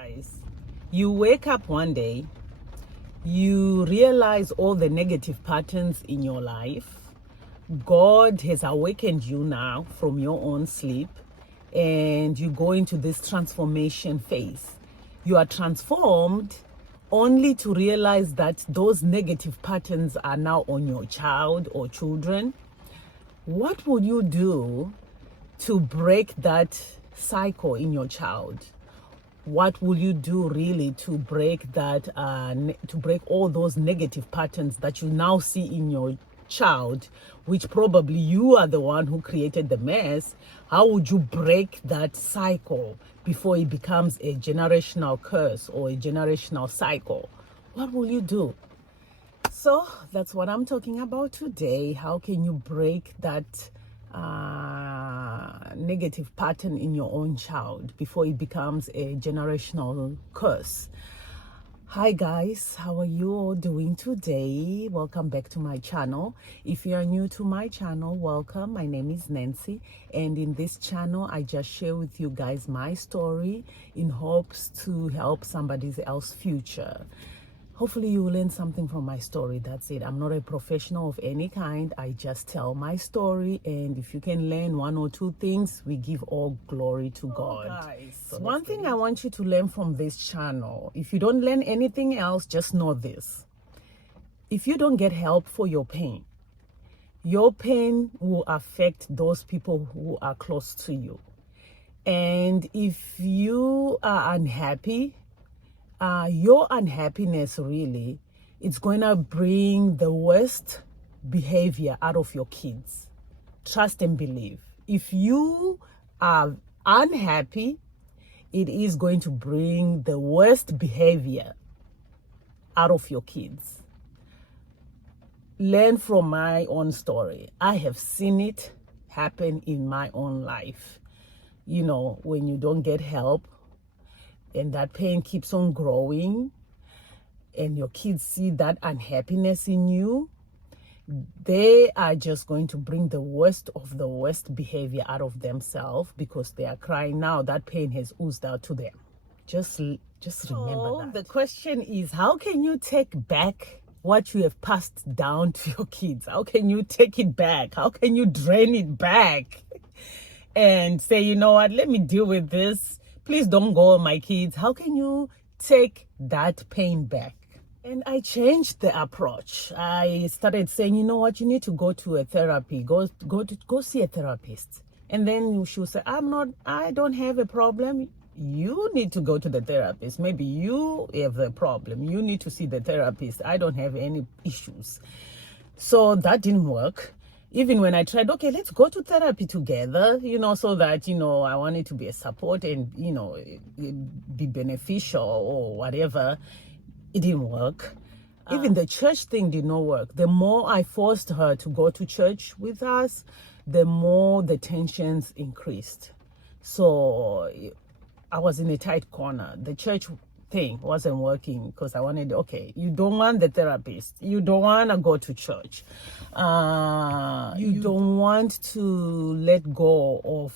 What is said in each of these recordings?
Guys, you wake up one day, you realize all the negative patterns in your life. God has awakened you now from your own sleep, and you go into this transformation phase. You are transformed only to realize that those negative patterns are now on your child or children. What would you do to break that cycle in your child? What will you do really to break that, to break all those negative patterns that you now see in your child, which probably you are the one who created the mess? How would you break that cycle before it becomes a generational curse or a generational cycle? What will you do? So that's what I'm talking about today. How can you break that negative pattern in your own child before it becomes a generational curse? Hi guys, how are you all doing today? Welcome back to my channel. If you are new to my channel, welcome. My name is Nancy, and in this channel I just share with you guys my story in hopes to help somebody else's future. Hopefully you will learn something from my story. That's it. I'm not a professional of any kind. I just tell my story, and if you can learn one or two things, we give all glory to God. Guys, so one thing I want you to learn from this channel, if you don't learn anything else, just know this. If you don't get help for your pain will affect those people who are close to you. And if you are unhappy, your unhappiness really, it's going to bring the worst behavior out of your kids. Trust and believe. If you are unhappy, it is going to bring the worst behavior out of your kids. Learn from my own story. I have seen it happen in my own life. You know, when you don't get help, and that pain keeps on growing, and your kids see that unhappiness in you, they are just going to bring the worst of the worst behavior out of themselves, because they are crying now. That pain has oozed out to them. Just remember that. The question is, how can you take back what you have passed down to your kids? How can you take it back? How can you drain it back and say, you know what, let me deal with this. Please don't go, my kids. How can you take that pain back? And I changed the approach. I started saying, you know what, you need to go to a therapy. Go see a therapist. And then she will say, I don't have a problem. You need to go to the therapist. Maybe you have the problem. You need to see the therapist. I don't have any issues. So that didn't work. Even when I tried, okay, let's go to therapy together, you know, so that, you know, I want it to be a support and, you know, be beneficial or whatever, it didn't work. Even the church thing did not work. The more I forced her to go to church with us, the more the tensions increased. So I was in a tight corner. The church thing wasn't working because I wanted, okay, you don't want the therapist, you don't want to go to church, you don't want to let go of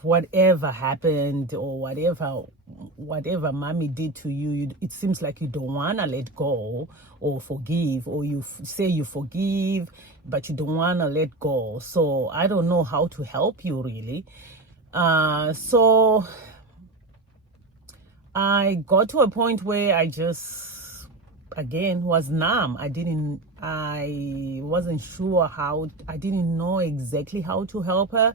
whatever happened or whatever mommy did to you. It seems like you don't want to let go or forgive, or you say you forgive but you don't want to let go. So I don't know how to help you really. So I got to a point where I just, again, was numb. I wasn't sure how, I didn't know exactly how to help her.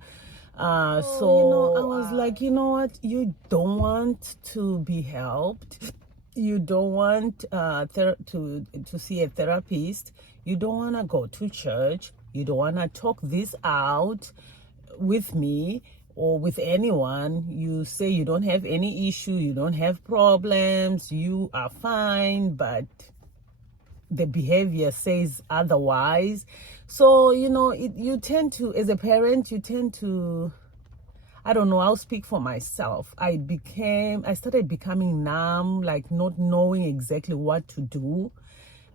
So, you know, I was like, you know what, you don't want to be helped. You don't want to see a therapist. You don't want to go to church. You don't want to talk this out with me or with anyone. You say you don't have any issue, you don't have problems, you are fine, but the behavior says otherwise. So, you know, you tend to, as a parent, you tend to, I don't know, I'll speak for myself. I started becoming numb, like not knowing exactly what to do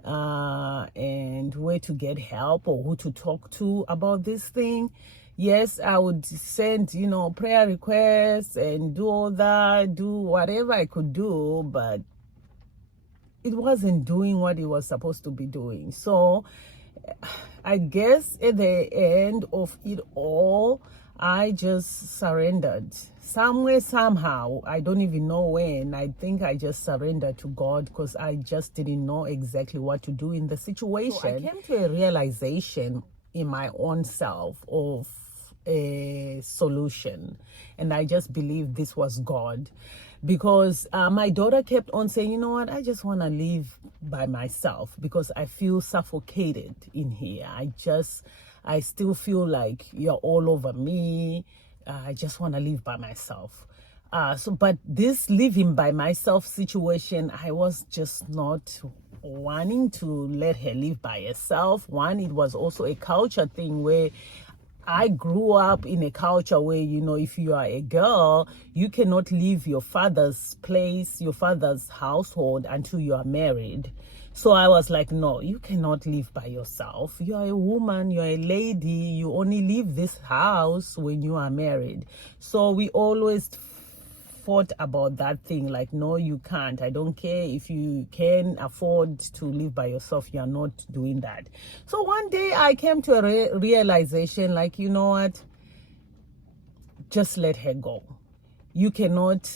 and where to get help or who to talk to about this thing. Yes, I would send, prayer requests and do all that, do whatever I could do, but it wasn't doing what it was supposed to be doing. So I guess at the end of it all, I just surrendered. Somewhere, somehow, I don't even know when. I think I just surrendered to God because I just didn't know exactly what to do in the situation. So I came to a realization in my own self of a solution, and I just believe this was God, because my daughter kept on saying, you know what, I just want to live by myself because I feel suffocated in here. I still feel like you're all over me. I just want to live by myself. But this living by myself situation, I was just not wanting to let her live by herself. One, it was also a culture thing where I grew up in a culture where, if you are a girl, you cannot leave your father's place, your father's household until you are married. So I was like, no, you cannot live by yourself. You are a woman, you're a lady, you only leave this house when you are married. So we always fought about that thing, like, no, you can't. I don't care if you can afford to live by yourself, you're not doing that. So one day I came to a realization, like, you know what, just let her go. You cannot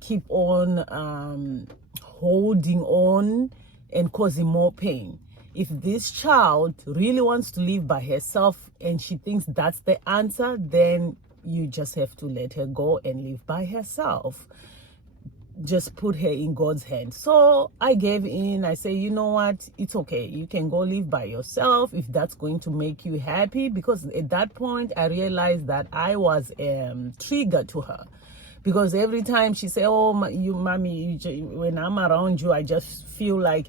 keep on holding on and causing more pain. If this child really wants to live by herself and she thinks that's the answer, then you just have to let her go and live by herself. Just put her in God's hands. So I gave in. I say, you know what, it's okay, you can go live by yourself if that's going to make you happy. Because at that point I realized that I was triggered to her, because every time she say, oh, mommy, when I'm around you, I just feel like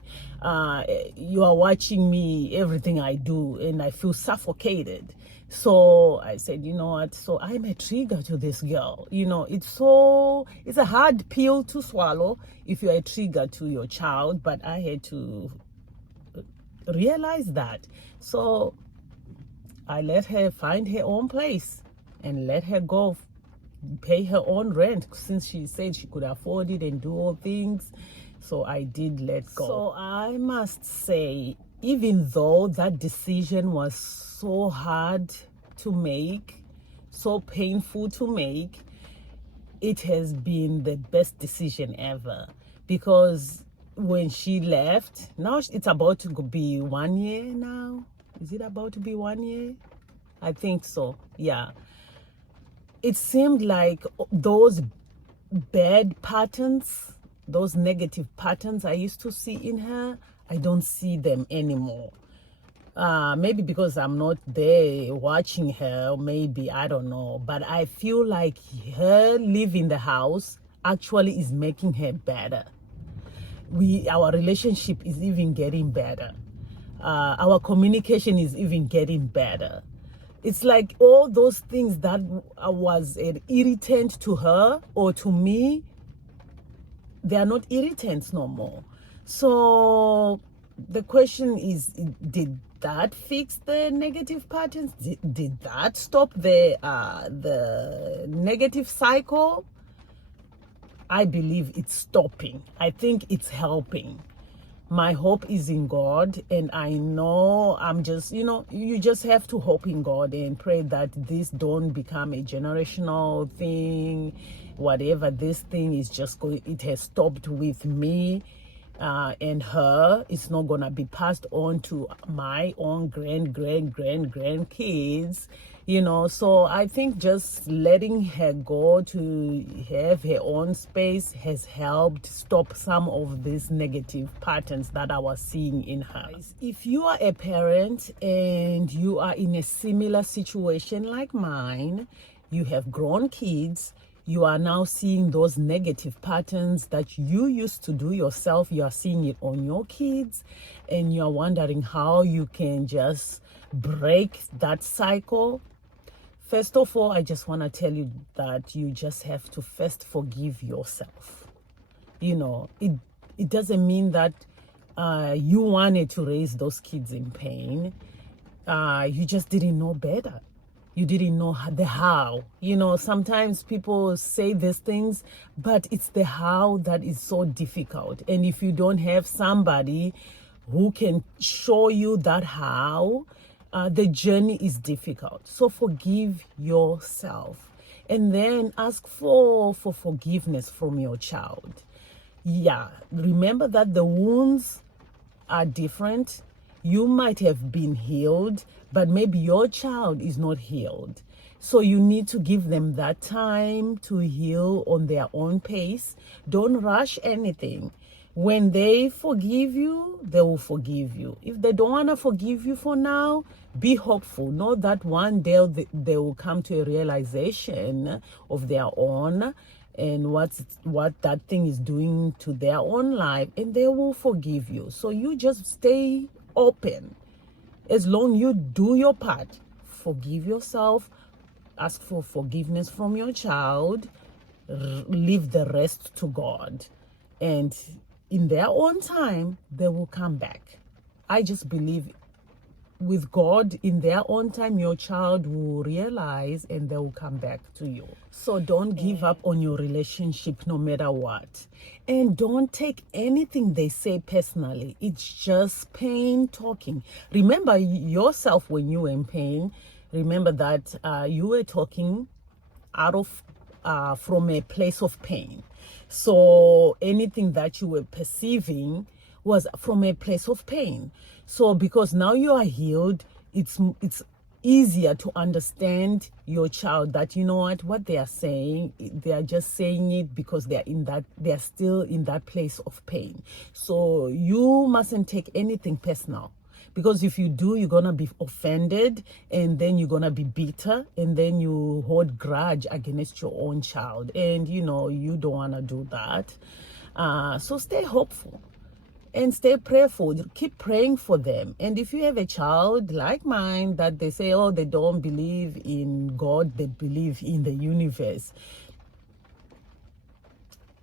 you are watching me, everything I do, and I feel suffocated. So I said, you know what, so I'm a trigger to this girl. It's a hard pill to swallow if you're a trigger to your child, but I had to realize that. So I let her find her own place and let her go pay her own rent, since she said she could afford it and do all things. So I did let go. So I must say, even though that decision was so hard to make, so painful to make, it has been the best decision ever. Because when she left, now it's about to be 1 year now. Is it about to be 1 year? I think so, yeah. It seemed like those bad patterns, those negative patterns I used to see in her, I don't see them anymore. Maybe because I'm not there watching her, maybe, I don't know. But I feel like her leaving the house actually is making her better. Our relationship is even getting better. Our communication is even getting better. It's like all those things that was an irritant to her or to me, they are not irritants no more. So the question is, did that fix the negative patterns? Did that stop the negative cycle? I believe it's stopping. I think it's helping. My hope is in God, and I know I'm just, you just have to hope in God and pray that this don't become a generational thing. Whatever this thing is, just going, it has stopped with me and her. It's not gonna be passed on to my own grandkids. So I think just letting her go to have her own space has helped stop some of these negative patterns that I was seeing in her. If you are a parent and you are in a similar situation like mine, you have grown kids, you are now seeing those negative patterns that you used to do yourself, you are seeing it on your kids, and you're wondering how you can just break that cycle. First of all, I just want to tell you that you just have to first forgive yourself. It doesn't mean that you wanted to raise those kids in pain. You just didn't know better. You didn't know the how. Sometimes people say these things, but it's the how that is so difficult. And if you don't have somebody who can show you that how, the journey is difficult. So forgive yourself and then ask for forgiveness from your child. Yeah, remember that the wounds are different. You might have been healed, but maybe your child is not healed. So you need to give them that time to heal on their own pace. Don't rush anything. When they forgive you, they will forgive you. If they don't want to forgive you for now, be hopeful. Know that one day they will come to a realization of their own and what that thing is doing to their own life, and they will forgive you. So you just stay open. As long you do your part, forgive yourself, ask for forgiveness from your child, leave the rest to God, and in their own time they will come back. I just believe with God, in their own time, your child will realize and they will come back to you. So don't give up on your relationship no matter what. And don't take anything they say personally. It's just pain talking. Remember yourself when you were in pain. Remember that you were talking out of from a place of pain. So anything that you were perceiving was from a place of pain. So because now you are healed, it's easier to understand your child that what they are saying, they are just saying it because they are still in that place of pain. So you mustn't take anything personal. Because if you do, you're going to be offended, and then you're going to be bitter, and then you hold grudge against your own child. And, you don't want to do that. So stay hopeful and stay prayerful. Keep praying for them. And if you have a child like mine that they say, oh, they don't believe in God, they believe in the universe,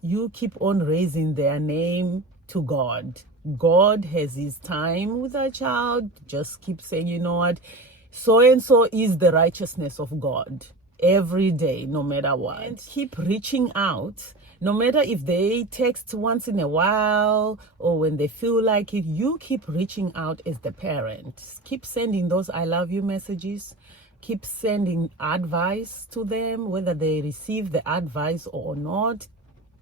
you keep on raising their name to God. God has his time with a child. Just keep saying, so and so is the righteousness of God every day, no matter what. And keep reaching out. No matter if they text once in a while or when they feel like it, you keep reaching out as the parent. Keep sending those I love you messages. Keep sending advice to them, whether they receive the advice or not.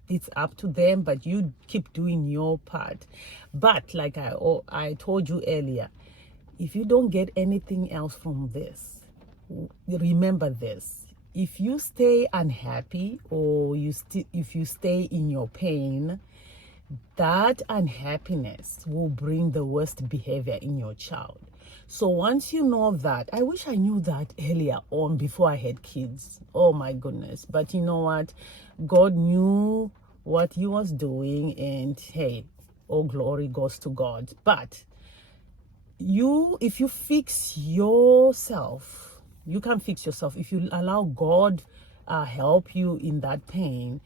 It's up to them, but you keep doing your part. But like I told you earlier, if you don't get anything else from this, remember this. If you stay unhappy or if you stay in your pain, that unhappiness will bring the worst behavior in your child. So once you know that, I wish I knew that earlier on before I had kids. Oh my goodness. But you know what? God knew what he was doing, and hey, all glory goes to God. But if you fix yourself, you can fix yourself. If you allow God help you in that pain,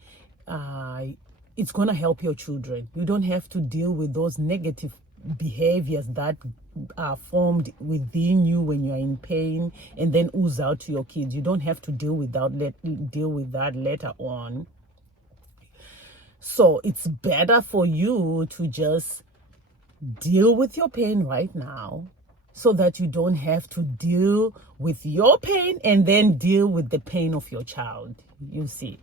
it's going to help your children. You don't have to deal with those negative behaviors that are formed within you when you're in pain and then ooze out to your kids. You don't have to deal with that later on. So it's better for you to just deal with your pain right now, so that you don't have to deal with your pain and then deal with the pain of your child, you see.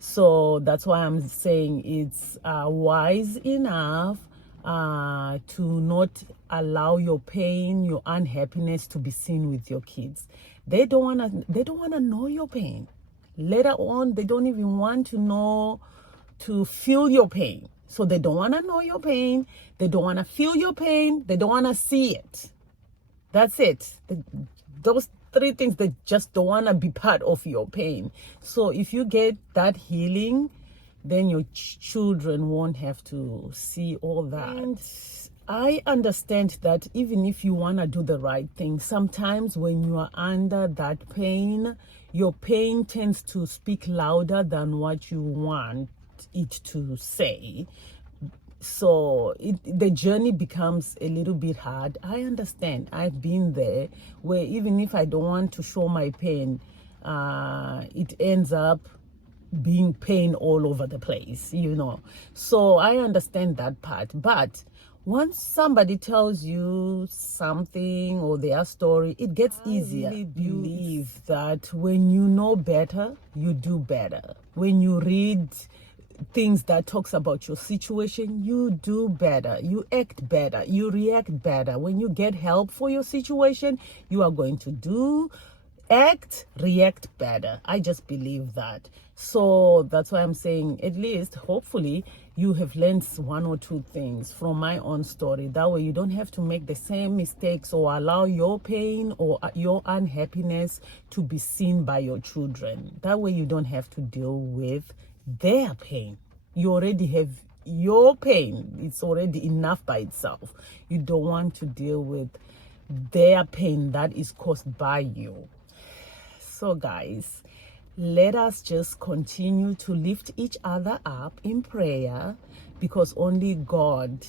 So that's why I'm saying it's wise enough to not allow your pain, your unhappiness to be seen with your kids. They don't wanna know your pain. Later on, they don't even want to feel your pain. So they don't want to know your pain. They don't want to feel your pain. They don't want to see it. That's it. Those three things, they just don't want to be part of your pain. So if you get that healing, then your children won't have to see all that. And I understand that even if you want to do the right thing, sometimes when you are under that pain, your pain tends to speak louder than what you want it to say. So the journey becomes a little bit hard. I understand. I've been there, where even if I don't want to show my pain, it ends up being pain all over the place, you know. So I understand that part. But once somebody tells you something or their story, it gets easier. I really believe that when you know better, you do better. When you read things that talks about your situation, you do better, you act better, you react better. When you get help for your situation, you are going to react better. I just believe that. So that's why I'm saying, at least hopefully you have learned one or two things from my own story. That way you don't have to make the same mistakes or allow your pain or your unhappiness to be seen by your children. That way you don't have to deal with their pain. You already have your pain. It's already enough by itself. You don't want to deal with their pain that is caused by you. So guys, let us just continue to lift each other up in prayer, because only God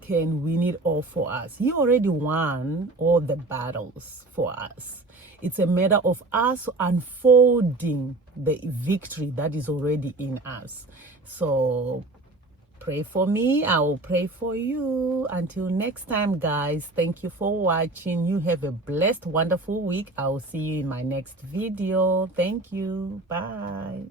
can win it all for us. He already won all the battles for us. It's a matter of us unfolding the victory that is already in us. So pray for me, I will pray for you. Until next time, guys, thank you for watching. You have a blessed, wonderful week. I will see you in my next video. Thank you. Bye.